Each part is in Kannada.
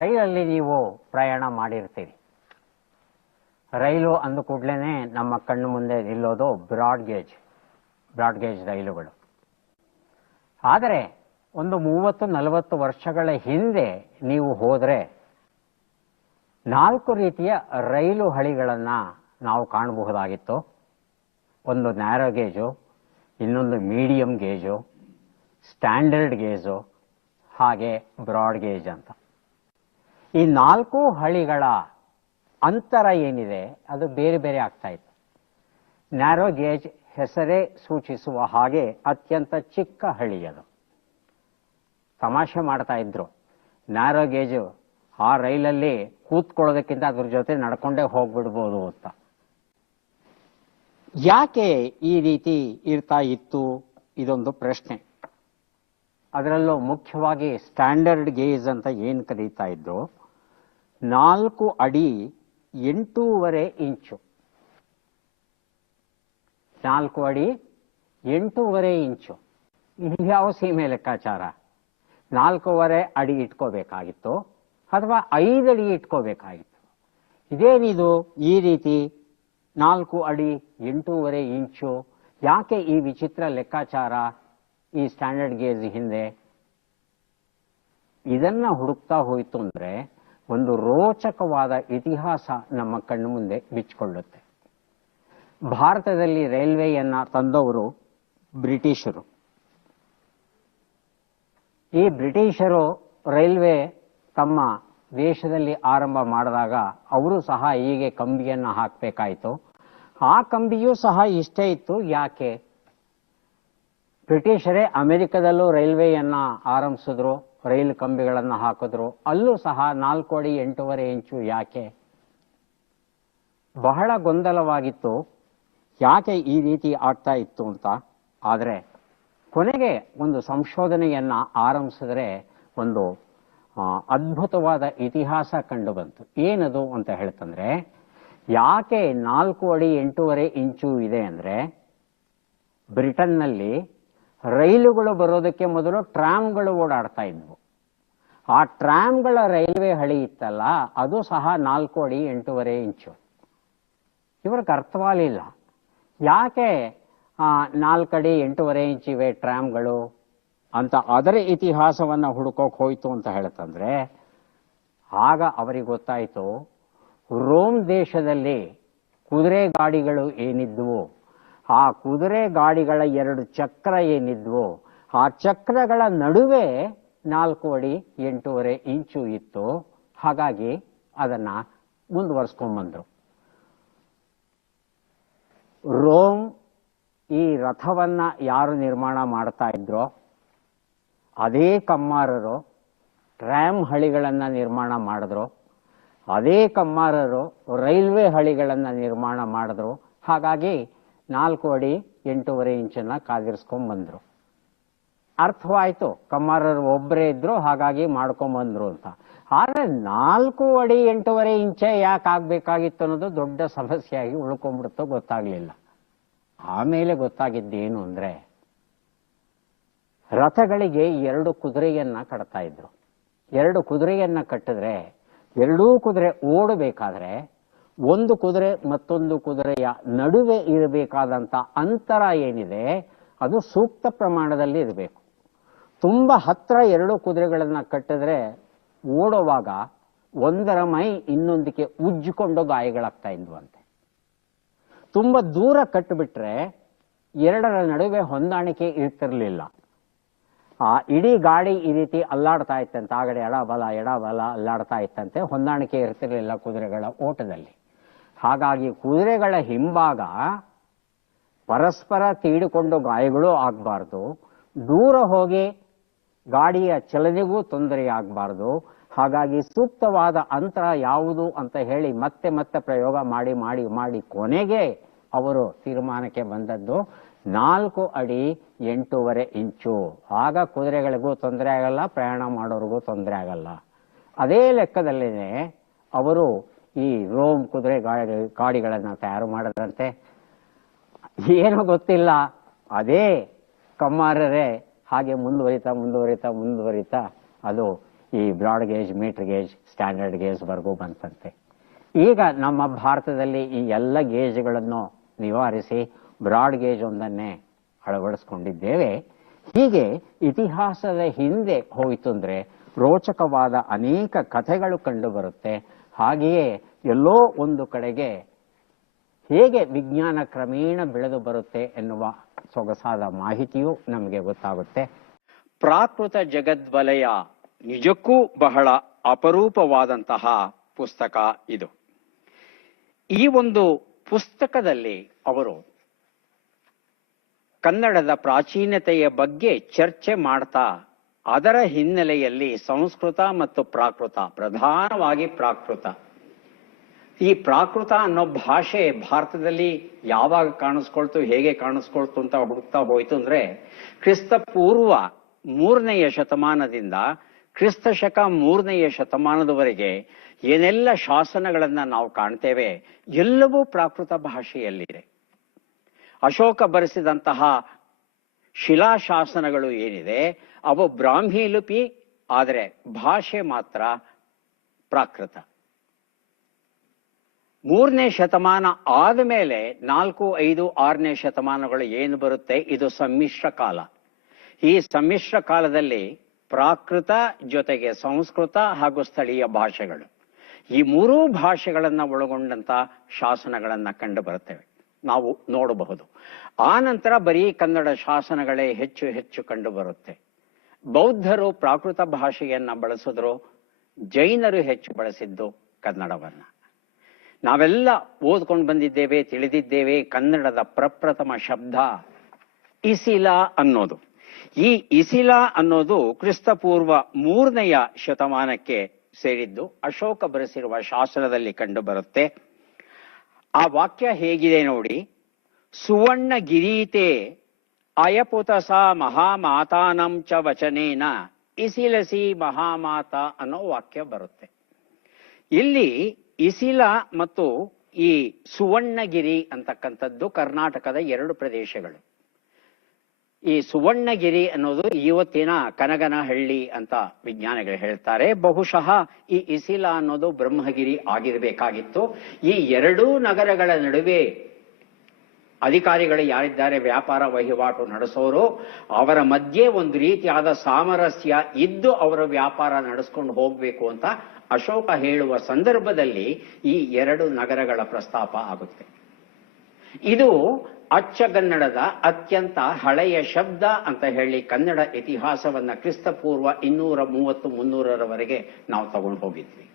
ರೈಲಲ್ಲಿ ನೀವು ಪ್ರಯಾಣ ಮಾಡಿರ್ತೀರಿ. ರೈಲು ಅಂದ ಕೂಡಲೇ ನಮ್ಮ ಕಣ್ಣು ಮುಂದೆ ನಿಲ್ಲೋದು ಬ್ರಾಡ್ ಗೇಜ್ ಬ್ರಾಡ್ ಗೇಜ್ ರೈಲುಗಳು. ಆದರೆ ಒಂದು ಮೂವತ್ತು ನಲವತ್ತು ವರ್ಷಗಳ ಹಿಂದೆ ನೀವು ಹೋದರೆ ನಾಲ್ಕು ರೀತಿಯ ರೈಲು ಹಳಿಗಳನ್ನು ನಾವು ಕಾಣಬಹುದಾಗಿತ್ತು. ಒಂದು ನ್ಯಾರೋ ಗೇಜು, ಇನ್ನೊಂದು ಮೀಡಿಯಂ ಗೇಜು, ಸ್ಟ್ಯಾಂಡರ್ಡ್ ಗೇಜು, ಹಾಗೆ ಬ್ರಾಡ್ ಗೇಜ್ ಅಂತ. ಈ ನಾಲ್ಕು ಹಳಿಗಳ ಅಂತರ ಏನಿದೆ, ಅದು ಬೇರೆ ಬೇರೆ ಆಗ್ತಾ ಇತ್ತು. ನ್ಯಾರೋ ಗೇಜ್ ಹೆಸರೇ ಸೂಚಿಸುವ ಹಾಗೆ ಅತ್ಯಂತ ಚಿಕ್ಕ ಹಳ್ಳಿ ಅದು. ತಮಾಷೆ ಮಾಡ್ತಾ ಇದ್ರು. ನ್ಯಾರೋ ಗೇಜು ಆ ರೈಲಲ್ಲಿ ಕೂತ್ಕೊಳ್ಳೋದಕ್ಕಿಂತ ಅದ್ರ ಜೊತೆ ನಡ್ಕೊಂಡೇ ಹೋಗ್ಬಿಡ್ಬೋದು ಅಂತ. ಯಾಕೆ ಈ ರೀತಿ ಇರ್ತಾ ಇತ್ತು? ಇದೊಂದು ಪ್ರಶ್ನೆ. ಅದರಲ್ಲೂ ಮುಖ್ಯವಾಗಿ ಸ್ಟ್ಯಾಂಡರ್ಡ್ ಗೇಜ್ ಅಂತ ಏನು ಕರೀತಾ ಇದ್ರು? ನಾಲ್ಕು ಅಡಿ ಎಂಟೂವರೆ ಇಂಚು. ನಾಲ್ಕು ಅಡಿ ಎಂಟೂವರೆ ಇಂಚು. ಯಾವ ಸೀಮೆ ಲೆಕ್ಕಾಚಾರ? ನಾಲ್ಕೂವರೆ ಅಡಿ ಇಟ್ಕೋಬೇಕಾಗಿತ್ತು ಅಥವಾ ಐದು ಅಡಿ ಇಟ್ಕೋಬೇಕಾಗಿತ್ತು. ಇದೇನಿದು? ಈ ರೀತಿ ನಾಲ್ಕು ಅಡಿ ಎಂಟೂವರೆ ಇಂಚು. ಯಾಕೆ ಈ ವಿಚಿತ್ರ ಲೆಕ್ಕಾಚಾರ ಈ ಸ್ಟ್ಯಾಂಡರ್ಡ್ ಗೇಜ್ ಹಿಂದೆ? ಇದನ್ನ ಹುಡುಕ್ತಾ ಹೋಯಿತು ಅಂದ್ರೆ ಒಂದು ರೋಚಕವಾದ ಇತಿಹಾಸ ನಮ್ಮ ಕಣ್ಣು ಮುಂದೆ ಬಿಚ್ಚಿಕೊಳ್ಳುತ್ತೆ. ಭಾರತದಲ್ಲಿ ರೈಲ್ವೆಯನ್ನು ತಂದವರು ಬ್ರಿಟಿಷರು. ಈ ಬ್ರಿಟಿಷರು ರೈಲ್ವೆ ತಮ್ಮ ದೇಶದಲ್ಲಿ ಆರಂಭ ಮಾಡಿದಾಗ ಅವರು ಸಹ ಹೀಗೆ ಕಂಬಿಯನ್ನ ಹಾಕಬೇಕಾಯಿತು. ಆ ಕಂಬಿಯೂ ಸಹ ಇಷ್ಟೇ ಇತ್ತು. ಯಾಕೆ? ಬ್ರಿಟಿಷರೇ ಅಮೆರಿಕದಲ್ಲೂ ರೈಲ್ವೆಯನ್ನು ಆರಂಭಿಸಿದ್ರು. ರೈಲು ಕಂಬಿಗಳನ್ನು ಹಾಕಿದ್ರು. ಅಲ್ಲೂ ಸಹ ನಾಲ್ಕು ಅಡಿ ಎಂಟೂವರೆ ಇಂಚು ಯಾಕೆ? ಬಹಳ ಗೊಂದಲವಾಗಿತ್ತು. ಯಾಕೆ ಈ ರೀತಿ ಆಗ್ತಾ ಇತ್ತು ಅಂತ? ಆದರೆ ಕೊನೆಗೆ ಒಂದು ಸಂಶೋಧನೆಯನ್ನ ಆರಂಭಿಸಿದ್ರೆ ಒಂದು ಅದ್ಭುತವಾದ ಇತಿಹಾಸ ಕಂಡು ಬಂತು. ಏನದು ಅಂತ ಹೇಳ್ತಂದ್ರೆ, ಯಾಕೆ ನಾಲ್ಕು ಅಡಿ ಎಂಟೂವರೆ ಇಂಚು ಇದೆ ಅಂದರೆ, ಬ್ರಿಟನ್ನಲ್ಲಿ ರೈಲುಗಳು ಬರೋದಕ್ಕೆ ಮೊದಲು ಟ್ರಾಮ್ಗಳು ಓಡಾಡ್ತಾ ಇದ್ವು. ಆ ಟ್ರಾಮ್ಗಳ ರೈಲ್ವೆ ಹಳಿ ಇತ್ತಲ್ಲ, ಅದು ಸಹ ನಾಲ್ಕು ಅಡಿ ಎಂಟೂವರೆ ಇಂಚು. ಇವ್ರಿಗೆ ಅರ್ಥವಾಗಲಿಲ್ಲ. ಯಾಕೆ ನಾಲ್ಕು ಅಡಿ ಎಂಟೂವರೆ ಇಂಚಿವೆ ಟ್ರಾಮ್ಗಳು ಅಂತ ಅದರ ಇತಿಹಾಸವನ್ನು ಹುಡುಕೋಕೆ ಹೋಯ್ತು ಅಂತ ಹೇಳ್ತಂದ್ರೆ, ಆಗ ಅವರಿಗೆ ಗೊತ್ತಾಯಿತು, ರೋಮ್ ದೇಶದಲ್ಲಿ ಕುದುರೆ ಗಾಡಿಗಳು ಏನಿದ್ವು? ಆ ಕುದುರೆ ಗಾಡಿಗಳ ಎರಡು ಚಕ್ರ ಏನಿದ್ವು, ಆ ಚಕ್ರಗಳ ನಡುವೆ ನಾಲ್ಕು ಅಡಿ ಎಂಟೂವರೆ ಇಂಚು ಇತ್ತು. ಹಾಗಾಗಿ ಅದನ್ನ ಮುಂದುವರ್ಸ್ಕೊಂಡ್ಬಂದ್ರು ರೋಮ್ ಈ ರಥವನ್ನ ಯಾರು ನಿರ್ಮಾಣ ಮಾಡ್ತಾ ಇದ್ರೋ, ಅದೇ ಕಮ್ಮಾರರು ಟ್ರ್ಯಾಮ್ ಹಳಿಗಳನ್ನು ನಿರ್ಮಾಣ ಮಾಡಿದ್ರು, ಅದೇ ಕಮ್ಮಾರರು ರೈಲ್ವೆ ಹಳಿಗಳನ್ನು ನಿರ್ಮಾಣ ಮಾಡಿದ್ರು. ಹಾಗಾಗಿ ನಾಲ್ಕು ಅಡಿ ಎಂಟೂವರೆ ಇಂಚನ್ನ ಕಾದಿರಿಸ್ಕೊಂಡ್ ಬಂದ್ರು. ಅರ್ಥವಾಯ್ತು, ಕಮ್ಮಾರರು ಒಬ್ಬರೇ ಇದ್ರು, ಹಾಗಾಗಿ ಮಾಡ್ಕೊಂಡ್ ಬಂದ್ರು ಅಂತ. ಆದರೆ ನಾಲ್ಕು ಅಡಿ ಎಂಟೂವರೆ ಇಂಚೆ ಯಾಕೆ ಆಗ್ಬೇಕಾಗಿತ್ತು ಅನ್ನೋದು ದೊಡ್ಡ ಸಮಸ್ಯೆಯಾಗಿ ಉಳ್ಕೊಂಡ್ಬಿಡುತ್ತೋ ಗೊತ್ತಾಗ್ಲಿಲ್ಲ. ಆಮೇಲೆ ಗೊತ್ತಾಗಿದ್ದೇನು ಅಂದರೆ, ರಥಗಳಿಗೆ ಎರಡು ಕುದುರೆಯನ್ನ ಕಟ್ತಾ ಇದ್ರು. ಎರಡು ಕುದುರೆಯನ್ನ ಕಟ್ಟಿದ್ರೆ, ಎರಡೂ ಕುದುರೆ ಓಡಬೇಕಾದ್ರೆ ಒಂದು ಕುದುರೆ ಮತ್ತೊಂದು ಕುದುರೆಯ ನಡುವೆ ಇರಬೇಕಾದಂಥ ಅಂತರ ಏನಿದೆ, ಅದು ಸೂಕ್ತ ಪ್ರಮಾಣದಲ್ಲಿ ಇರಬೇಕು. ತುಂಬ ಹತ್ತಿರ ಎರಡು ಕುದುರೆಗಳನ್ನು ಕಟ್ಟಿದ್ರೆ ಓಡುವಾಗ ಒಂದರ ಮೈ ಇನ್ನೊಂದಕ್ಕೆ ಉಜ್ಜಿಕೊಂಡು ಗಾಯಗಳಾಗ್ತಾ ಇದ್ವಂತೆ. ತುಂಬ ದೂರ ಕಟ್ಟಿಬಿಟ್ರೆ ಎರಡರ ನಡುವೆ ಹೊಂದಾಣಿಕೆ ಇರ್ತಿರಲಿಲ್ಲ. ಆ ಇಡೀ ಗಾಡಿ ಈ ರೀತಿ ಅಲ್ಲಾಡ್ತಾ ಇತ್ತಂತೆ ಆಗಡೆ ಎಡಬಲ ಎಡ ಬಲ ಎಡ ಬಲ ಅಲ್ಲಾಡ್ತಾ ಇತ್ತಂತೆ, ಹೊಂದಾಣಿಕೆ ಇರ್ತಿರಲಿಲ್ಲ ಕುದುರೆಗಳ ಓಟದಲ್ಲಿ. ಹಾಗಾಗಿ ಕುದುರೆಗಳ ಹಿಂಭಾಗ ಪರಸ್ಪರ ತೀಡಿಕೊಂಡು ಗಾಯಗಳು ಆಗಬಾರ್ದು. ದೂರ ಹೋಗಿ ಗಾಡಿಯ ಚಲನೆಗೂ ತೊಂದರೆ ಆಗಬಾರ್ದು ಹಾಗಾಗಿ ಸೂಕ್ತವಾದ ಅಂತರ ಯಾವುದು ಅಂತ ಹೇಳಿ ಮತ್ತೆ ಮತ್ತೆ ಪ್ರಯೋಗ ಮಾಡಿ ಮಾಡಿ ಮಾಡಿ ಕೊನೆಗೆ ಅವರು ತೀರ್ಮಾನಕ್ಕೆ ಬಂದದ್ದು ನಾಲ್ಕು ಅಡಿ ಎಂಟೂವರೆ ಇಂಚು. ಆಗ ಕುದುರೆಗಳಿಗೂ ತೊಂದರೆ ಆಗಲ್ಲ, ಪ್ರಯಾಣ ಮಾಡೋರಿಗೂ ತೊಂದರೆ ಆಗಲ್ಲ. ಅದೇ ಲೆಕ್ಕದಲ್ಲಿನೇ ಅವರು ಈ ರೋಮ್ ಕುದುರೆ ಗಾಡಿ ಗಾಡಿಗಳನ್ನ ತಯಾರು ಮಾಡದಂತೆ. ಏನೋ ಗೊತ್ತಿಲ್ಲ. ಅದೇ ಕಮ್ಮಾರರೇ ಹಾಗೆ ಮುಂದುವರಿತಾ ಮುಂದುವರಿತಾ ಮುಂದುವರಿತಾ ಅದು ಈ broad gauge, meter gauge, standard ಗೇಜ್ವರೆಗೂ ಬಂತಂತೆ. ಈಗ ನಮ್ಮ ಭಾರತದಲ್ಲಿ ಈ ಎಲ್ಲ ಗೇಜ್ಗಳನ್ನು ನಿವಾರಿಸಿ ಬ್ರಾಡ್ ಗೇಜ್ ಒಂದನ್ನೇ ಅಳವಡಿಸ್ಕೊಂಡಿದ್ದೇವೆ. ಹೀಗೆ ಇತಿಹಾಸದ ಹಿಂದೆ ಹೋಯಿತು ಅಂದರೆ ರೋಚಕವಾದ ಅನೇಕ ಕಥೆಗಳು ಕಂಡುಬರುತ್ತೆ ಹಾಗೆಯೇ ಎಲ್ಲೋ ಒಂದು ಕಡೆಗೆ ಹೇಗೆ ವಿಜ್ಞಾನ ಕ್ರಮೇಣ ಬೆಳೆದು ಬರುತ್ತೆ ಎನ್ನುವ ಸೊಗಸಾದ ಮಾಹಿತಿಯೂ ನಮಗೆ ಗೊತ್ತಾಗುತ್ತೆ. ಪ್ರಾಕೃತ ಜಗದ್ವಲಯ ನಿಜಕ್ಕೂ ಬಹಳ ಅಪರೂಪವಾದಂತಹ ಪುಸ್ತಕ ಇದು. ಈ ಒಂದು ಪುಸ್ತಕದಲ್ಲಿ ಅವರು ಕನ್ನಡದ ಪ್ರಾಚೀನತೆಯ ಬಗ್ಗೆ ಚರ್ಚೆ ಮಾಡ್ತಾ, ಅದರ ಹಿನ್ನೆಲೆಯಲ್ಲಿ ಸಂಸ್ಕೃತ ಮತ್ತು ಪ್ರಾಕೃತ, ಪ್ರಧಾನವಾಗಿ ಪ್ರಾಕೃತ ಈ ಪ್ರಾಕೃತ ಅನ್ನೋ ಭಾಷೆ ಭಾರತದಲ್ಲಿ ಯಾವಾಗ ಕಾಣಿಸ್ಕೊಳ್ತು, ಹೇಗೆ ಕಾಣಿಸ್ಕೊಳ್ತು ಅಂತ ಹುಡುಕ್ತಾ ಹೋಯ್ತು ಅಂದ್ರೆ ಕ್ರಿಸ್ತ ಪೂರ್ವ ಮೂರನೆಯ ಶತಮಾನದಿಂದ ಕ್ರಿಸ್ತ ಶಕ ಮೂರನೆಯ ಶತಮಾನದವರೆಗೆ ಏನೆಲ್ಲ ಶಾಸನಗಳನ್ನ ನಾವು ಕಾಣ್ತೇವೆ ಎಲ್ಲವೂ ಪ್ರಾಕೃತ ಭಾಷೆಯಲ್ಲಿದೆ. ಅಶೋಕ ಬರೆಸಿದಂತಹ ಶಿಲಾಶಾಸನಗಳು ಏನಿದೆ, ಅವು ಬ್ರಾಹ್ಮಿ ಲಿಪಿ ಆದರೆ ಭಾಷೆ ಮಾತ್ರ ಪ್ರಾಕೃತ. ಮೂರನೇ ಶತಮಾನ ಆದ ಮೇಲೆ ನಾಲ್ಕು, ಐದು, ಆರನೇ ಶತಮಾನಗಳು ಏನು ಬರುತ್ತೆ? ಇದು ಸಮ್ಮಿಶ್ರ ಕಾಲ. ಈ ಸಮ್ಮಿಶ್ರ ಕಾಲದಲ್ಲಿ ಪ್ರಾಕೃತ ಜೊತೆಗೆ ಸಂಸ್ಕೃತ ಹಾಗೂ ಸ್ಥಳೀಯ ಭಾಷೆಗಳು. ಈ ಮೂರೂ ಭಾಷೆಗಳನ್ನು ಒಳಗೊಂಡಂತ ಶಾಸನಗಳನ್ನ ಕಂಡು ಬರುತ್ತೇವೆ. ನಾವು ನೋಡಬಹುದು. ಆ ನಂತರ ಬರೀ ಕನ್ನಡ ಶಾಸನಗಳೇ ಹೆಚ್ಚು ಹೆಚ್ಚು ಕಂಡು ಬರುತ್ತೆ. ಬೌದ್ಧರು ಪ್ರಾಕೃತ ಭಾಷೆಯನ್ನ ಬಳಸಿದ್ರು, ಜೈನರು ಹೆಚ್ಚು ಬಳಸಿದ್ದು ಕನ್ನಡವನ್ನ. ನಾವೆಲ್ಲ ಓದ್ಕೊಂಡು ಬಂದಿದ್ದೇವೆ, ತಿಳಿದಿದ್ದೇವೆ, ಕನ್ನಡದ ಪ್ರಪ್ರಥಮ ಶಬ್ದ ಇಸಿಲ ಅನ್ನೋದು. ಈ ಇಸಿಲ ಅನ್ನೋದು ಕ್ರಿಸ್ತಪೂರ್ವ ಮೂರನೆಯ ಶತಮಾನಕ್ಕೆ ಸೇರಿದ್ದು, ಅಶೋಕ ಬರೆಸಿರುವ ಶಾಸ್ತ್ರದಲ್ಲಿ ಕಂಡು ಬರುತ್ತೆ ಆ ವಾಕ್ಯ ಹೇಗಿದೆ ನೋಡಿ, ಸುವರ್ಣ ಗಿರೀತೆ ಅಯಪುತಸ ಮಹಾಮಾತಾನಂ ಚ ವಚನೇನ ಇಸಿಲಸಿ ಮಹಾಮಾತ ಅನ್ನೋ ವಾಕ್ಯ ಬರುತ್ತೆ. ಇಲ್ಲಿ ಇಸಿಲ ಮತ್ತು ಈ ಸುವರ್ಣಗಿರಿ ಅಂತಕ್ಕಂಥದ್ದು ಕರ್ನಾಟಕದ ಎರಡು ಪ್ರದೇಶಗಳು. ಈ ಸುವರ್ಣಗಿರಿ ಅನ್ನೋದು ಇವತ್ತಿನ ಕನಗನಹಳ್ಳಿ ಅಂತ ವಿಜ್ಞಾನಿಗಳು ಹೇಳ್ತಾರೆ. ಬಹುಶಃ ಈ ಇಸಿಲ ಅನ್ನೋದು ಬ್ರಹ್ಮಗಿರಿ ಆಗಿರಬೇಕಾಗಿತ್ತು. ಈ ಎರಡೂ ನಗರಗಳ ನಡುವೆ ಅಧಿಕಾರಿಗಳು ಯಾರಿದ್ದಾರೆ, ವ್ಯಾಪಾರ ವಹಿವಾಟು ನಡೆಸೋರು, ಅವರ ಮಧ್ಯೆ ಒಂದು ರೀತಿಯಾದ ಸಾಮರಸ್ಯ ಇದ್ದು ಅವರ ವ್ಯಾಪಾರ ನಡೆಸ್ಕೊಂಡು ಹೋಗಬೇಕು ಅಂತ ಅಶೋಕ ಹೇಳುವ ಸಂದರ್ಭದಲ್ಲಿ ಈ ಎರಡು ನಗರಗಳ ಪ್ರಸ್ತಾಪ ಆಗುತ್ತೆ. ಇದು ಅಚ್ಚಗನ್ನಡದ ಅತ್ಯಂತ ಹಳೆಯ ಶಬ್ದ ಅಂತ ಹೇಳಿ ಕನ್ನಡ ಇತಿಹಾಸವನ್ನ ಕ್ರಿಸ್ತಪೂರ್ವ ಇನ್ನೂರ ಮೂವತ್ತು ಮುನ್ನೂರರವರೆಗೆ ನಾವು ತಗೊಂಡು ಹೋಗಿದ್ವಿ.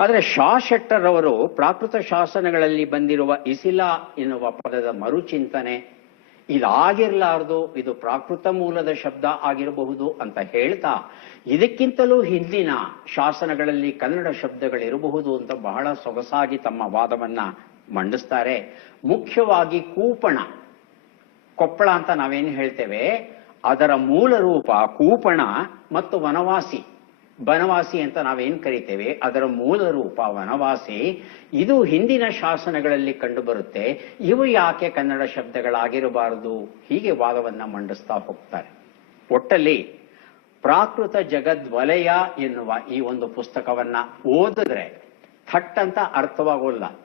ಆದರೆ ಶಾ ಶೆಟ್ಟರವರು ಪ್ರಾಕೃತ ಶಾಸನಗಳಲ್ಲಿ ಬಂದಿರುವ ಇಸಿಲಾ ಎನ್ನುವ ಪದದ ಮರುಚಿಂತನೆ, ಇದಾಗಿರ್ಲಾರ್ದು ಇದು ಪ್ರಾಕೃತ ಮೂಲದ ಶಬ್ದ ಆಗಿರಬಹುದು ಅಂತ ಹೇಳ್ತಾ, ಇದಕ್ಕಿಂತಲೂ ಹಿಂದಿನ ಶಾಸನಗಳಲ್ಲಿ ಕನ್ನಡ ಶಬ್ದಗಳಿರಬಹುದು ಅಂತ ಬಹಳ ಸೊಗಸಾಗಿ ತಮ್ಮ ವಾದವನ್ನ ಮಂಡಿಸ್ತಾರೆ. ಮುಖ್ಯವಾಗಿ ಕೂಪಣ, ಕೊಪ್ಪಳ ಅಂತ ನಾವೇನು ಹೇಳ್ತೇವೆ, ಅದರ ಮೂಲ ರೂಪ ಕೂಪಣ ಮತ್ತು ವನವಾಸಿ. ಬನವಾಸಿ ಅಂತ ನಾವೇನು ಕರಿತೇವೆ? ಅದರ ಮೂಲ ರೂಪ ವನವಾಸಿ. ಇದು ಹಿಂದಿನ ಶಾಸನಗಳಲ್ಲಿ ಕಂಡುಬರುತ್ತೆ. ಇವು ಯಾಕೆ ಕನ್ನಡ ಶಬ್ದಗಳಾಗಿರಬಾರದು? ಹೀಗೆ ವಾದವನ್ನು ಮಂಡಿಸ್ತಾ ಹೋಗ್ತಾರೆ. ಒಟ್ಟಲ್ಲಿ ಪ್ರಾಕೃತ ಜಗದ್ವಲಯ ಎನ್ನುವ ಈ ಒಂದು ಪುಸ್ತಕವನ್ನ ಓದಿದ್ರೆ ಥಟ್ ಅಂತ ಅರ್ಥವಾಗೋಲ್ಲ.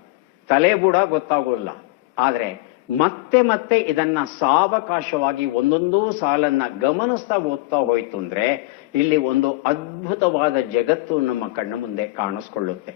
ತಲೆಬುಡ ಗೊತ್ತಾಗೋಲ್ಲ. ಆದ್ರೆ ಮತ್ತೆ ಮತ್ತೆ ಇದನ್ನ ಸಾವಕಾಶವಾಗಿ ಒಂದೊಂದೂ ಸಾಲನ್ನ ಗಮನಿಸ್ತಾ ಓದ್ತಾ ಹೋಯ್ತು ಅಂದ್ರೆ ಇಲ್ಲಿ ಒಂದು ಅದ್ಭುತವಾದ ಜಗತ್ತು ನಮ್ಮ ಕಣ್ಣ ಮುಂದೆ ಕಾಣಿಸ್ಕೊಳ್ಳುತ್ತೆ.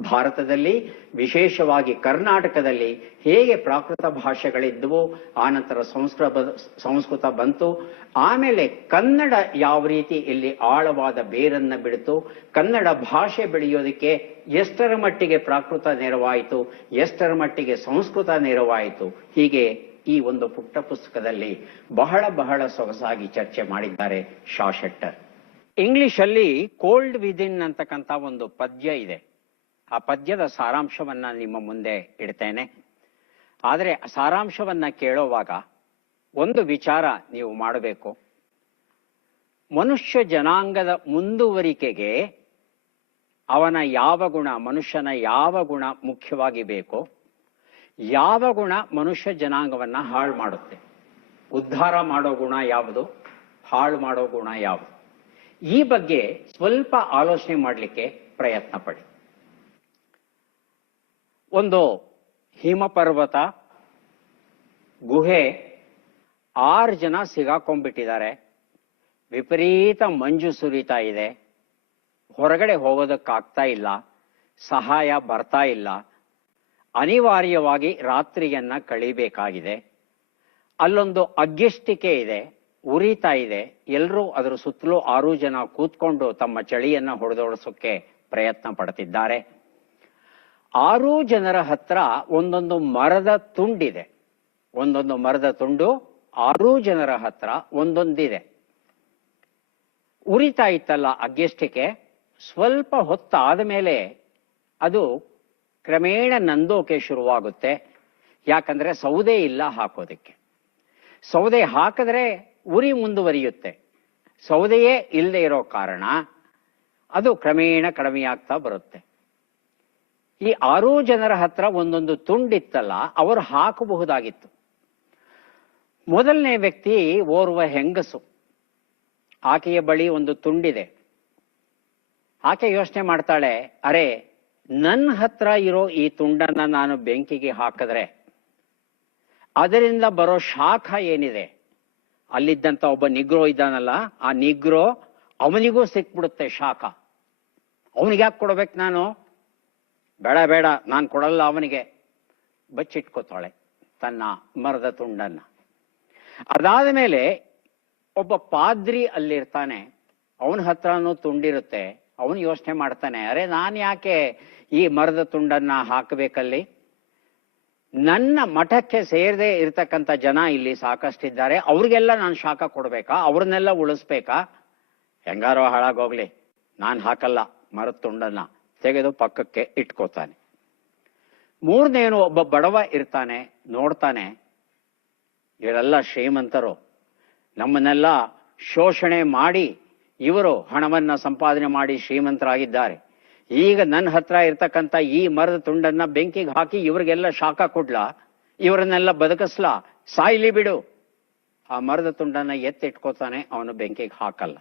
ಭಾರತದಲ್ಲಿ, ವಿಶೇಷವಾಗಿ ಕರ್ನಾಟಕದಲ್ಲಿ ಹೇಗೆ ಪ್ರಾಕೃತ ಭಾಷೆಗಳಿದ್ದವು ಆನಂತರ ಸಂಸ್ಕೃತ ಸಂಸ್ಕೃತ ಬಂತು. ಆಮೇಲೆ ಕನ್ನಡ ಯಾವ ರೀತಿ ಇಲ್ಲಿ ಆಳವಾದ ಬೇರನ್ನ ಬಿಡಿತು, ಕನ್ನಡ ಭಾಷೆ ಬೆಳೆಯೋದಕ್ಕೆ ಎಷ್ಟರ ಮಟ್ಟಿಗೆ ಪ್ರಾಕೃತ ನೆರವಾಯಿತು, ಎಷ್ಟರ ಮಟ್ಟಿಗೆ ಸಂಸ್ಕೃತ ನೆರವಾಯಿತು, ಹೀಗೆ ಈ ಒಂದು ಪುಟ್ಟ ಪುಸ್ತಕದಲ್ಲಿ ಬಹಳ ಬಹಳ ಸೊಗಸಾಗಿ ಚರ್ಚೆ ಮಾಡಿದ್ದಾರೆ ಶಾ ಶೆಟ್ಟರ್ ಇಂಗ್ಲಿಷ್ ಅಲ್ಲಿ ಕೋಲ್ಡ್ ವಿದಿನ್ ಅಂತಕ್ಕಂಥ ಒಂದು ಪದ್ಯ ಇದೆ. ಆ ಪದ್ಯದ ಸಾರಾಂಶವನ್ನ ನಿಮ್ಮ ಮುಂದೆ ಇಡ್ತೇನೆ. ಆದರೆ ಸಾರಾಂಶವನ್ನ ಕೇಳೋವಾಗ ಒಂದು ವಿಚಾರ ನೀವು ಮಾಡಬೇಕು. ಮನುಷ್ಯ ಜನಾಂಗದ ಮುಂದುವರಿಕೆಗೆ ಅವನ ಯಾವ ಗುಣ, ಮನುಷ್ಯನ ಯಾವ ಗುಣ ಮುಖ್ಯವಾಗಿ ಬೇಕೋ, ಯಾವ ಗುಣ ಮನುಷ್ಯ ಜನಾಂಗವನ್ನ ಹಾಳು ಮಾಡುತ್ತೆ. ಉದ್ಧಾರ ಮಾಡೋ ಗುಣ ಯಾವುದು, ಹಾಳು ಮಾಡೋ ಗುಣ ಯಾವುದು. ಈ ಬಗ್ಗೆ ಸ್ವಲ್ಪ ಆಲೋಚನೆ ಮಾಡಲಿಕ್ಕೆ ಪ್ರಯತ್ನ ಪಡಿ. ಒಂದು ಹಿಮಪರ್ವತ, ಗುಹೆ, ಆರು ಜನ ಸಿಗಾಕೊಂಡ್ಬಿಟ್ಟಿದ್ದಾರೆ. ವಿಪರೀತ ಮಂಜು ಸುರಿತಾ ಇದೆ. ಹೊರಗಡೆ ಹೋಗೋದಕ್ಕಾಗ್ತಾ ಇಲ್ಲ. ಸಹಾಯ ಬರ್ತಾ ಇಲ್ಲ. ಅನಿವಾರ್ಯವಾಗಿ ರಾತ್ರಿಯನ್ನ ಕಳಿಬೇಕಾಗಿದೆ. ಅಲ್ಲೊಂದು ಅಗ್ಗಿಷ್ಟಿಕೆ ಇದೆ. ಉರಿತಾ ಇದೆ. ಎಲ್ಲರೂ ಅದರ ಸುತ್ತಲೂ ಆರು ಜನ ಕೂತ್ಕೊಂಡು ತಮ್ಮ ಚಳಿಯನ್ನ ಹೊಡೆದೋಡಿಸೋಕ್ಕೆ ಪ್ರಯತ್ನ ಪಡ್ತಿದ್ದಾರೆ. ಆರು ಜನರ ಹತ್ರ ಒಂದೊಂದು ಮರದ ತುಂಡಿದೆ. ಒಂದೊಂದು ಮರದ ತುಂಡು, ಆರು ಜನರ ಹತ್ರ ಒಂದೊಂದಿದೆ. ಉರಿತಾ ಇತ್ತಲ್ಲ ಅಗ್ಗೆಷ್ಟಿಕೆ ಸ್ವಲ್ಪ ಹೊತ್ತಾದ ಮೇಲೆ ಅದು ಕ್ರಮೇಣ ನಂದೋಕೆ ಶುರುವಾಗುತ್ತೆ. ಯಾಕಂದ್ರೆ ಸೌದೆ ಇಲ್ಲ ಹಾಕೋದಕ್ಕೆ. ಸೌದೆ ಹಾಕಿದ್ರೆ ಉರಿ ಮುಂದುವರಿಯುತ್ತೆ. ಸೌದೆಯೇ ಇಲ್ಲದೆ ಇರೋ ಕಾರಣ ಅದು ಕ್ರಮೇಣ ಕಡಿಮೆಯಾಗ್ತಾ ಬರುತ್ತೆ. ಈ ಆರೂ ಜನರ ಹತ್ರ ಒಂದೊಂದು ತುಂಡಿತ್ತಲ್ಲ, ಅವರು ಹಾಕಬಹುದಾಗಿತ್ತು. ಮೊದಲನೇ ವ್ಯಕ್ತಿ ಓರ್ವ ಹೆಂಗಸು. ಆಕೆಯ ಬಳಿ ಒಂದು ತುಂಡಿದೆ. ಆಕೆ ಯೋಚನೆ ಮಾಡ್ತಾಳೆ, ಅರೆ ನನ್ನ ಹತ್ರ ಇರೋ ಈ ತುಂಡನ್ನ ನಾನು ಬೆಂಕಿಗೆ ಹಾಕಿದ್ರೆ, ಅದರಿಂದ ಬರೋ ಶಾಖ ಏನಿದೆ? ಅಲ್ಲಿದ್ದಂತ ಒಬ್ಬ ನಿಗ್ರೋ ಇದ್ದಾನಲ್ಲ, ಆ ನಿಗ್ರೋ ಅವನಿಗೂ ಸಿಕ್ಬಿಡುತ್ತೆ ಶಾಖ. ಅವನಿಗೆ ಯಾಕೆ ಕೊಡ್ಬೇಕು ನಾನು? ಬೇಡ ಬೇಡ, ನಾನು ಕೊಡಲ್ಲ ಅವನಿಗೆ. ಬಚ್ಚಿಟ್ಕೋತಾಳೆ, ತನ್ನ ಮರದ ತುಂಡನ್ನ. ಅದಾದ ಮೇಲೆ ಒಬ್ಬ ಪಾದ್ರಿ ಅಲ್ಲಿರ್ತಾನೆ. ಅವನ ಹತ್ರನೂ ತುಂಡಿರುತ್ತೆ. ಅವನು ಯೋಚನೆ ಮಾಡ್ತಾನೆ, ಅರೆ, ನಾನು ಯಾಕೆ ಈ ಮರದ ತುಂಡನ್ನ ಹಾಕಬೇಕಲ್ಲಿ? ನನ್ನ ಮಠಕ್ಕೆ ಸೇರದೆ ಇರತಕ್ಕಂಥ ಜನ ಇಲ್ಲಿ ಸಾಕಷ್ಟಿದ್ದಾರೆ. ಅವ್ರಿಗೆಲ್ಲ ನಾನು ಶಾಖ ಕೊಡ್ಬೇಕಾ? ಅವ್ರನ್ನೆಲ್ಲ ಉಳಿಸ್ಬೇಕಾ? ಹೆಂಗಾರೋ ಹಾಳಾಗೋಗ್ಲಿ ನಾನು ಹಾಕಲ್ಲ ಮರದ ತುಂಡನ್ನ. ತೆಗೆದು ಪಕ್ಕಕ್ಕೆ ಇಟ್ಕೋತಾನೆ. ಮೂರನೇನು ಒಬ್ಬ ಬಡವ ಇರ್ತಾನೆ, ನೋಡ್ತಾನೆ, ಇವರೆಲ್ಲ ಶ್ರೀಮಂತರು, ನಮ್ಮನ್ನೆಲ್ಲ ಶೋಷಣೆ ಮಾಡಿ ಇವರು ಹಣವನ್ನ ಸಂಪಾದನೆ ಮಾಡಿ ಶ್ರೀಮಂತರಾಗಿದ್ದಾರೆ. ಈಗ ನನ್ನ ಹತ್ರ ಇರ್ತಕ್ಕಂಥ ಈ ಮರದ ತುಂಡನ್ನ ಬೆಂಕಿಗೆ ಹಾಕಿ ಇವರಿಗೆಲ್ಲ ಶಾಖ ಕೊಡ್ಲಾ, ಇವರನ್ನೆಲ್ಲ ಬದುಕಿಸ್ಲಾ, ಸಾಯ್ಲಿ ಬಿಡು. ಆ ಮರದ ತುಂಡನ್ನ ಎತ್ತಿಟ್ಕೋತಾನೆ ಅವನು ಬೆಂಕಿಗೆ ಹಾಕಲ್ಲ.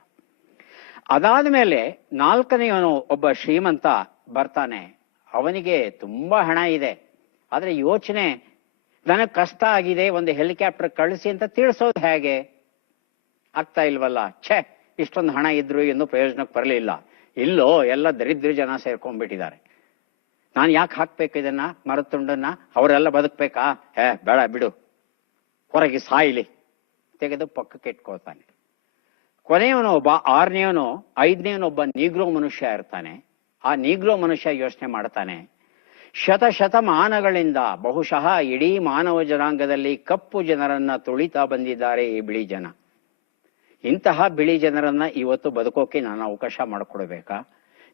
ಅದಾದ ಮೇಲೆ ನಾಲ್ಕನೆಯವನು ಒಬ್ಬ ಶ್ರೀಮಂತ ಬರ್ತಾನೆ. ಅವನಿಗೆ ತುಂಬಾ ಹಣ ಇದೆ. ಆದರೆ ಯೋಚನೆ, ನನಗೆ ಕಷ್ಟ ಆಗಿದೆ, ಒಂದು ಹೆಲಿಕಾಪ್ಟರ್ ಕಳಿಸಿ ಅಂತ ತಿಳಿಸೋದು ಹೇಗೆ? ಆಗ್ತಾ ಇಲ್ವಲ್ಲ? ಛೇ, ಇಷ್ಟೊಂದು ಹಣ ಇದ್ರು ಎಂದು ಪ್ರಯೋಜನಕ್ಕೆ ಬರಲಿಲ್ಲ. ಇಲ್ಲೋ, ಎಲ್ಲ ದರಿದ್ರ ಜನ ಸೇರ್ಕೊಂಡ್ಬಿಟ್ಟಿದ್ದಾರೆ. ನಾನು ಯಾಕೆ ಹಾಕ್ಬೇಕು ಇದನ್ನ, ಮರತುಂಡನ್ನ? ಅವರೆಲ್ಲ ಬದುಕ್ಬೇಕಾ? ಹೇ, ಬೇಡ, ಬಿಡು. ಹೊರಗೆ ಸಾಯಿಲಿ. ತೆಗೆದು ಪಕ್ಕಕ್ಕೆ ಇಟ್ಕೋತಾನೆ ಕೊನೆಯವನು ಒಬ್ಬ ಆರನೇವನು ಐದನೇವನು ಒಬ್ಬ ನೀಗ್ರೋ ಮನುಷ್ಯ ಇರ್ತಾನೆ. ಆ ನೀಗ್ರೋ ಮನುಷ್ಯ ಯೋಚನೆ ಮಾಡ್ತಾನೆ. ಶತ ಶತಮಾನಗಳಿಂದ ಬಹುಶಃ ಇಡೀ ಮಾನವ ಜನಾಂಗದಲ್ಲಿ ಕಪ್ಪು ಜನರನ್ನ ತುಳಿತಾ ಬಂದಿದ್ದಾರೆ ಈ ಬಿಳಿ ಜನ. ಇಂತಹ ಬಿಳಿ ಜನರನ್ನ ಇವತ್ತು ಬದುಕೋಕೆ ನಾನು ಅವಕಾಶ ಮಾಡಿಕೊಡ್ಬೇಕಾ?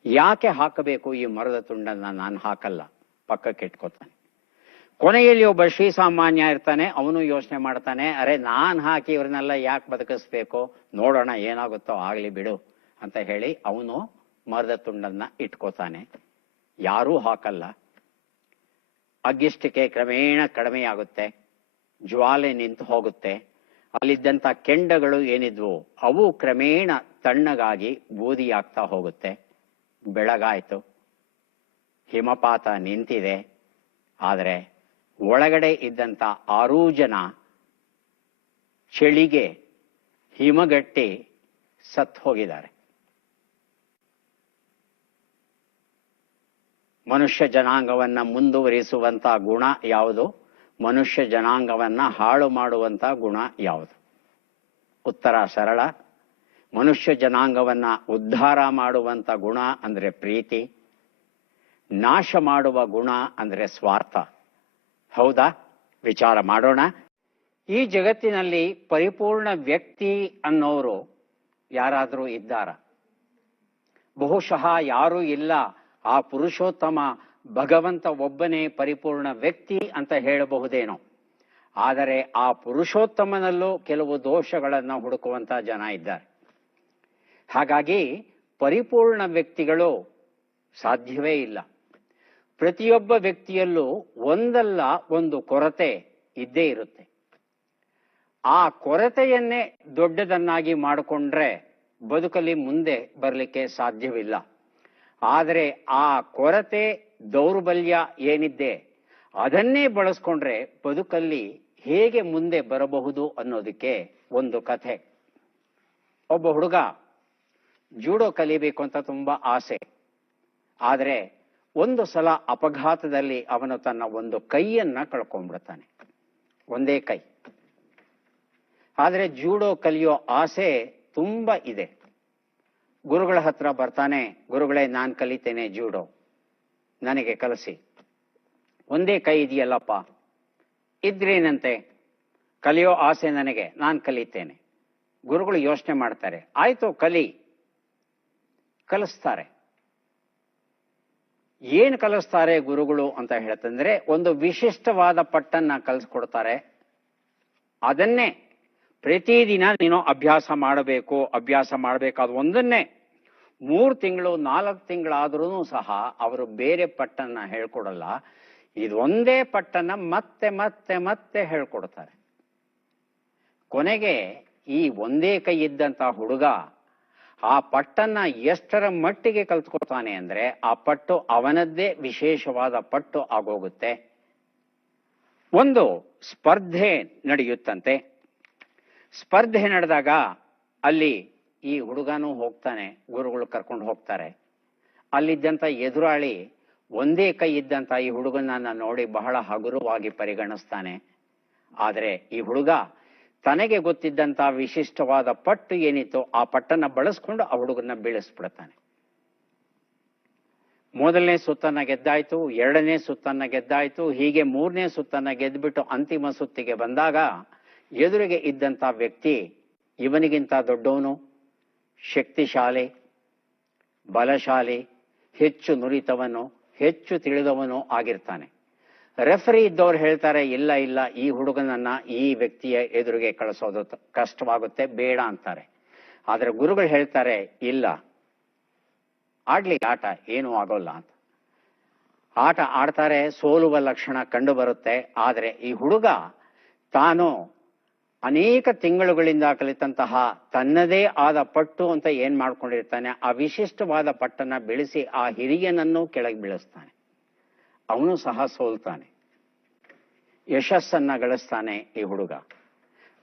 ಯಾಕೆ ಹಾಕಬೇಕು ಈ ಮರದ ತುಂಡನ್ನ? ನಾನು ಹಾಕಲ್ಲ. ಪಕ್ಕಕ್ಕೆ ಇಟ್ಕೋತಾನೆ ಕೊನೆಯಲ್ಲಿ ಒಬ್ಬ ಶ್ರೀಸಾಮಾನ್ಯ ಇರ್ತಾನೆ, ಅವನು ಯೋಚನೆ ಮಾಡ್ತಾನೆ, ಅರೆ, ನಾನು ಹಾಕಿ ಇವ್ರನ್ನೆಲ್ಲ ಯಾಕೆ ಬದುಕಿಸ್ಬೇಕು? ನೋಡೋಣ ಏನಾಗುತ್ತೋ ಆಗಲಿ ಬಿಡು, ಅಂತ ಹೇಳಿ ಅವನು ಮರದ ತುಂಡನ್ನ ಇಟ್ಕೋತಾನೆ. ಯಾರೂ ಹಾಕಲ್ಲ. ಅಗ್ಗಿಷ್ಟಿಕೆ ಕ್ರಮೇಣ ಕಡಿಮೆಯಾಗುತ್ತೆ. ಜ್ವಾಲೆ ನಿಂತು ಹೋಗುತ್ತೆ. ಅಲ್ಲಿದ್ದಂಥ ಕೆಂಡಗಳು ಏನಿದ್ವು, ಅವು ಕ್ರಮೇಣ ತಣ್ಣಗಾಗಿ ಬೂದಿಯಾಗ್ತಾ ಹೋಗುತ್ತೆ. ಬೆಳಗಾಯಿತು. ಹಿಮಪಾತ ನಿಂತಿದೆ. ಆದರೆ ಒಳಗಡೆ ಇದ್ದಂತ ಆರೂ ಜನ ಚಳಿಗೆ ಹಿಮಗಟ್ಟಿ ಸತ್ ಹೋಗಿದ್ದಾರೆ. ಮನುಷ್ಯ ಜನಾಂಗವನ್ನು ಮುಂದುವರಿಸುವಂತ ಗುಣ ಯಾವುದು? ಮನುಷ್ಯ ಜನಾಂಗವನ್ನು ಹಾಳು ಮಾಡುವಂತ ಗುಣ ಯಾವುದು? ಉತ್ತರ ಸರಳ. ಮನುಷ್ಯ ಜನಾಂಗವನ್ನು ಉದ್ಧಾರ ಮಾಡುವಂಥ ಗುಣ ಅಂದರೆ ಪ್ರೀತಿ. ನಾಶ ಮಾಡುವ ಗುಣ ಅಂದರೆ ಸ್ವಾರ್ಥ. ಹೌದಾ? ವಿಚಾರ ಮಾಡೋಣ. ಈ ಜಗತ್ತಿನಲ್ಲಿ ಪರಿಪೂರ್ಣ ವ್ಯಕ್ತಿ ಅನ್ನೋರು ಯಾರಾದರೂ ಇದ್ದಾರ? ಬಹುಶಃ ಯಾರೂ ಇಲ್ಲ. ಆ ಪುರುಷೋತ್ತಮ ಭಗವಂತ ಒಬ್ಬನೇ ಪರಿಪೂರ್ಣ ವ್ಯಕ್ತಿ ಅಂತ ಹೇಳಬಹುದೇನೋ. ಆದರೆ ಆ ಪುರುಷೋತ್ತಮನಲ್ಲೂ ಕೆಲವು ದೋಷಗಳನ್ನು ಹುಡುಕುವಂತ ಜನ ಇದ್ದಾರೆ. ಹಾಗಾಗಿ ಪರಿಪೂರ್ಣ ವ್ಯಕ್ತಿಗಳು ಸಾಧ್ಯವೇ ಇಲ್ಲ. ಪ್ರತಿಯೊಬ್ಬ ವ್ಯಕ್ತಿಯಲ್ಲೂ ಒಂದಲ್ಲ ಒಂದು ಕೊರತೆ ಇದ್ದೇ ಇರುತ್ತೆ. ಆ ಕೊರತೆಯನ್ನೇ ದೊಡ್ಡದನ್ನಾಗಿ ಮಾಡಿಕೊಂಡ್ರೆ ಬದುಕಲ್ಲಿ ಮುಂದೆ ಬರಲಿಕ್ಕೆ ಸಾಧ್ಯವಿಲ್ಲ. ಆದರೆ ಆ ಕೊರತೆ ದೌರ್ಬಲ್ಯ ಏನಿದೆ ಅದನ್ನೇ ಬಳಸ್ಕೊಂಡ್ರೆ ಬದುಕಲ್ಲಿ ಹೇಗೆ ಮುಂದೆ ಬರಬಹುದು ಅನ್ನೋದಕ್ಕೆ ಒಂದು ಕಥೆ. ಒಬ್ಬ ಹುಡುಗ ಜೂಡೋ ಕಲಿಬೇಕು ಅಂತ ತುಂಬಾ ಆಸೆ. ಆದರೆ ಒಂದು ಸಲ ಅಪಘಾತದಲ್ಲಿ ಅವನು ತನ್ನ ಒಂದು ಕೈಯನ್ನ ಕಳ್ಕೊಂಡ್ಬಿಡ್ತಾನೆ. ಒಂದೇ ಕೈ. ಆದರೆ ಜೂಡೋ ಕಲಿಯೋ ಆಸೆ ತುಂಬಾ ಇದೆ. ಗುರುಗಳ ಹತ್ರ ಬರ್ತಾನೆ, ಗುರುಗಳೇ, ನಾನ್ ಕಲಿತೇನೆ ಜೂಡೋ. ನನಗೆ ಕಲಿಸಿ. ಒಂದೇ ಕೈ ಇದೆಯಲ್ಲಪ್ಪ. ಇದ್ರೇನಂತೆ? ಕಲಿಯೋ ಆಸೆ ನನಗೆ, ನಾನು ಕಲಿತೇನೆ. ಗುರುಗಳು ಯೋಚನೆ ಮಾಡ್ತಾರೆ, ಆಯ್ತು ಕಲಿ. ಕಲಿಸ್ತಾರೆ. ಏನ್ ಕಲಿಸ್ತಾರೆ ಗುರುಗಳು ಅಂತ ಹೇಳ್ತಂದ್ರೆ ಒಂದು ವಿಶಿಷ್ಟವಾದ ಪಟ್ಟನ್ನ ಕಲಿಸ್ಕೊಡ್ತಾರೆ. ಅದನ್ನೇ ಪ್ರತಿದಿನ ನೀನು ಅಭ್ಯಾಸ ಮಾಡಬೇಕು, ಅಭ್ಯಾಸ ಮಾಡಬೇಕಾದ ಒಂದನ್ನೇ ಮೂರು ತಿಂಗಳು, ನಾಲ್ಕು ತಿಂಗಳಾದ್ರೂ ಸಹ ಅವರು ಬೇರೆ ಪಟ್ಟನ್ನ ಹೇಳ್ಕೊಡಲ್ಲ. ಇದೊಂದೇ ಪಟ್ಟನ್ನ ಮತ್ತೆ ಮತ್ತೆ ಮತ್ತೆ ಹೇಳ್ಕೊಡ್ತಾರೆ. ಕೊನೆಗೆ ಈ ಒಂದೇ ಕೈ ಇದ್ದಂತ ಹುಡುಗ ಆ ಪಟ್ಟನ್ನ ಎಷ್ಟರ ಮಟ್ಟಿಗೆ ಕಲ್ತ್ಕೊಳ್ತಾನೆ ಅಂದ್ರೆ ಆ ಪಟ್ಟು ಅವನದ್ದೇ ವಿಶೇಷವಾದ ಪಟ್ಟು ಆಗೋಗುತ್ತೆ. ಒಂದು ಸ್ಪರ್ಧೆ ನಡೆಯುತ್ತಂತೆ. ಸ್ಪರ್ಧೆ ನಡೆದಾಗ ಅಲ್ಲಿ ಈ ಹುಡುಗನೂ ಹೋಗ್ತಾನೆ, ಗುರುಗಳು ಕರ್ಕೊಂಡು ಹೋಗ್ತಾರೆ. ಅಲ್ಲಿದ್ದಂಥ ಎದುರಾಳಿ ಒಂದೇ ಕೈ ಇದ್ದಂಥ ಈ ಹುಡುಗನನ್ನ ನೋಡಿ ಬಹಳ ಹಗುರವಾಗಿ ಪರಿಗಣಿಸ್ತಾನೆ. ಆದರೆ ಈ ಹುಡುಗ ತನಗೆ ಗೊತ್ತಿದ್ದಂತ ವಿಶಿಷ್ಟವಾದ ಪಟ್ಟು ಏನಿತ್ತು ಆ ಪಟ್ಟನ್ನ ಬಳಸ್ಕೊಂಡು ಆ ಹುಡುಗನ ಬೀಳಿಸ್ಬಿಡ್ತಾನೆ. ಮೊದಲನೇ ಸುತ್ತನ್ನ ಗೆದ್ದಾಯ್ತು, ಎರಡನೇ ಸುತ್ತನ್ನ ಗೆದ್ದಾಯ್ತು, ಹೀಗೆ ಮೂರನೇ ಸುತ್ತನ್ನ ಗೆದ್ಬಿಟ್ಟು ಅಂತಿಮ ಸುತ್ತಿಗೆ ಬಂದಾಗ ಎದುರಿಗೆ ಇದ್ದಂತ ವ್ಯಕ್ತಿ ಇವನಿಗಿಂತ ದೊಡ್ಡವನು, ಶಕ್ತಿಶಾಲಿ, ಬಲಶಾಲಿ, ಹೆಚ್ಚು ನುರಿತವನು, ಹೆಚ್ಚು ತಿಳಿದವನು ಆಗಿರ್ತಾನೆ. ರೆಫರಿ ಇದ್ದವ್ರು ಹೇಳ್ತಾರೆ, ಇಲ್ಲ ಇಲ್ಲ, ಈ ಹುಡುಗನನ್ನ ಈ ವ್ಯಕ್ತಿಯ ಎದುರಿಗೆ ಕಳಿಸೋದು ಕಷ್ಟವಾಗುತ್ತೆ, ಬೇಡ ಅಂತಾರೆ. ಆದರೆ ಗುರುಗಳು ಹೇಳ್ತಾರೆ, ಇಲ್ಲ ಆಡ್ಲಿ ಆಟ ಏನೂ ಆಗೋಲ್ಲ ಅಂತ. ಆಟ ಆಡ್ತಾರೆ, ಸೋಲುವ ಲಕ್ಷಣ ಕಂಡು ಬರುತ್ತೆ ಆದ್ರೆ ಈ ಹುಡುಗ ತಾನು ಅನೇಕ ತಿಂಗಳುಗಳಿಂದ ಕಲಿತಂತಹ ತನ್ನದೇ ಆದ ಪಟ್ಟು ಅಂತ ಏನ್ ಮಾಡ್ಕೊಂಡಿರ್ತಾನೆ, ಆ ವಿಶಿಷ್ಟವಾದ ಪಟ್ಟನ್ನ ಬೆಳೆಸಿ ಆ ಹಿರಿಯನನ್ನು ಕೆಳಗೆ ಬೀಳಿಸ್ತಾನೆ. ಅವನು ಸಹ ಸೋಲ್ತಾನೆ. ಯಶಸ್ಸನ್ನ ಗಳಿಸ್ತಾನೆ ಈ ಹುಡುಗ.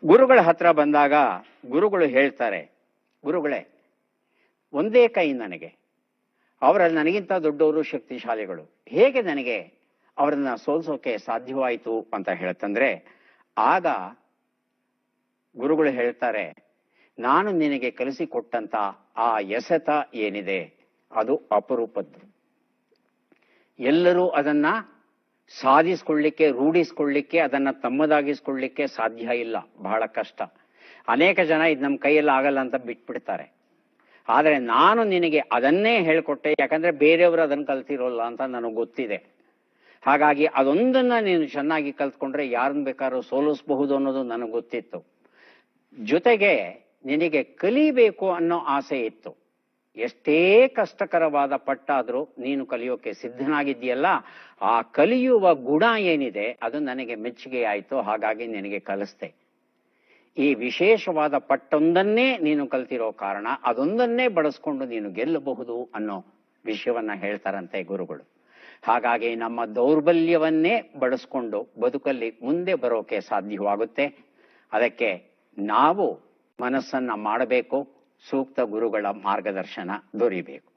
ಗುರುಗಳ ಹತ್ರ ಬಂದಾಗ ಗುರುಗಳು ಹೇಳ್ತಾರೆ, ಗುರುಗಳೇ, ಒಂದೇ ಕೈ ನನಗೆ. ಅವರಲ್ಲಿ ನನಗಿಂತ ದೊಡ್ಡವರು ಶಕ್ತಿಶಾಲಿಗಳು. ಹೇಗೆ ನನಗೆ ಅವರನ್ನ ಸೋಲ್ಸೋಕೆ ಸಾಧ್ಯವಾಯಿತು ಅಂತ ಹೇಳ್ತಂದ್ರೆ, ಆಗ ಗುರುಗಳು ಹೇಳ್ತಾರೆ, ನಾನು ನಿನಗೆ ಕಲಿಸಿಕೊಟ್ಟಂತ ಆ ಎಸೆತ ಏನಿದೆ? ಅದು ಅಪರೂಪದ್ದು. ಎಲ್ಲರೂ ಅದನ್ನ ಸಾಧಿಸ್ಕೊಳ್ಳಿಕ್ಕೆ, ರೂಢಿಸ್ಕೊಳ್ಳಿಕ್ಕೆ, ಅದನ್ನ ತಮ್ಮದಾಗಿಸ್ಕೊಳ್ಳಿಕ್ಕೆ ಸಾಧ್ಯ ಇಲ್ಲ. ಬಹಳ ಕಷ್ಟ. ಅನೇಕ ಜನ ಇದು ನಮ್ಮ ಕೈಯಲ್ಲಿ ಆಗಲ್ಲ ಅಂತ ಬಿಟ್ಬಿಡ್ತಾರೆ. ಆದರೆ ನಾನು ನಿನಗೆ ಅದನ್ನೇ ಹೇಳಿಕೊಟ್ಟೆ, ಯಾಕಂದ್ರೆ ಬೇರೆಯವರು ಅದನ್ನು ಕಲ್ತಿರೋಲ್ಲ ಅಂತ ನನಗೆ ಗೊತ್ತಿದೆ. ಹಾಗಾಗಿ ಅದೊಂದನ್ನ ನೀನು ಚೆನ್ನಾಗಿ ಕಲ್ತ್ಕೊಂಡ್ರೆ ಯಾರನ್ನ ಬೇಕಾದ್ರೂ ಸೋಲಿಸಬಹುದು ಅನ್ನೋದು ನನಗೆ ಗೊತ್ತಿತ್ತು. ಜೊತೆಗೆ ನಿನಗೆ ಕಲಿಬೇಕು ಅನ್ನೋ ಆಸೆ ಇತ್ತು. ಎಷ್ಟೇ ಕಷ್ಟಕರವಾದ ಪಟ್ಟಾದರೂ ನೀನು ಕಲಿಯೋಕೆ ಸಿದ್ಧನಾಗಿದ್ದೀಯಲ್ಲ, ಆ ಕಲಿಯುವ ಗುಣ ಏನಿದೆ, ಅದು ನನಗೆ ಮೆಚ್ಚುಗೆ ಆಯಿತು, ಹಾಗಾಗಿ ನಿನಗೆ ಕಲಿಸ್ತೆ ಈ ವಿಶೇಷವಾದ ಪಟ್ಟೊಂದನ್ನೇ ನೀನು ಕಲ್ತಿರೋ ಕಾರಣ, ಅದೊಂದನ್ನೇ ಬಳಸ್ಕೊಂಡು ನೀನು ಗೆಲ್ಲಬಹುದು ಅನ್ನೋ ವಿಷಯವನ್ನ ಹೇಳ್ತಾರಂತೆ ಗುರುಗಳು. ಹಾಗಾಗಿ ನಮ್ಮ ದೌರ್ಬಲ್ಯವನ್ನೇ ಬಳಸ್ಕೊಂಡು ಬದುಕಲ್ಲಿ ಮುಂದೆ ಬರೋಕೆ ಸಾಧ್ಯವಾಗುತ್ತೆ. ಅದಕ್ಕೆ ನಾವು ಮನಸ್ಸನ್ನ ಮಾಡಬೇಕು ಸೂಕ್ತ ಗುರುಗಳ ಮಾರ್ಗದರ್ಶನ ದೊರೀಬೇಕು.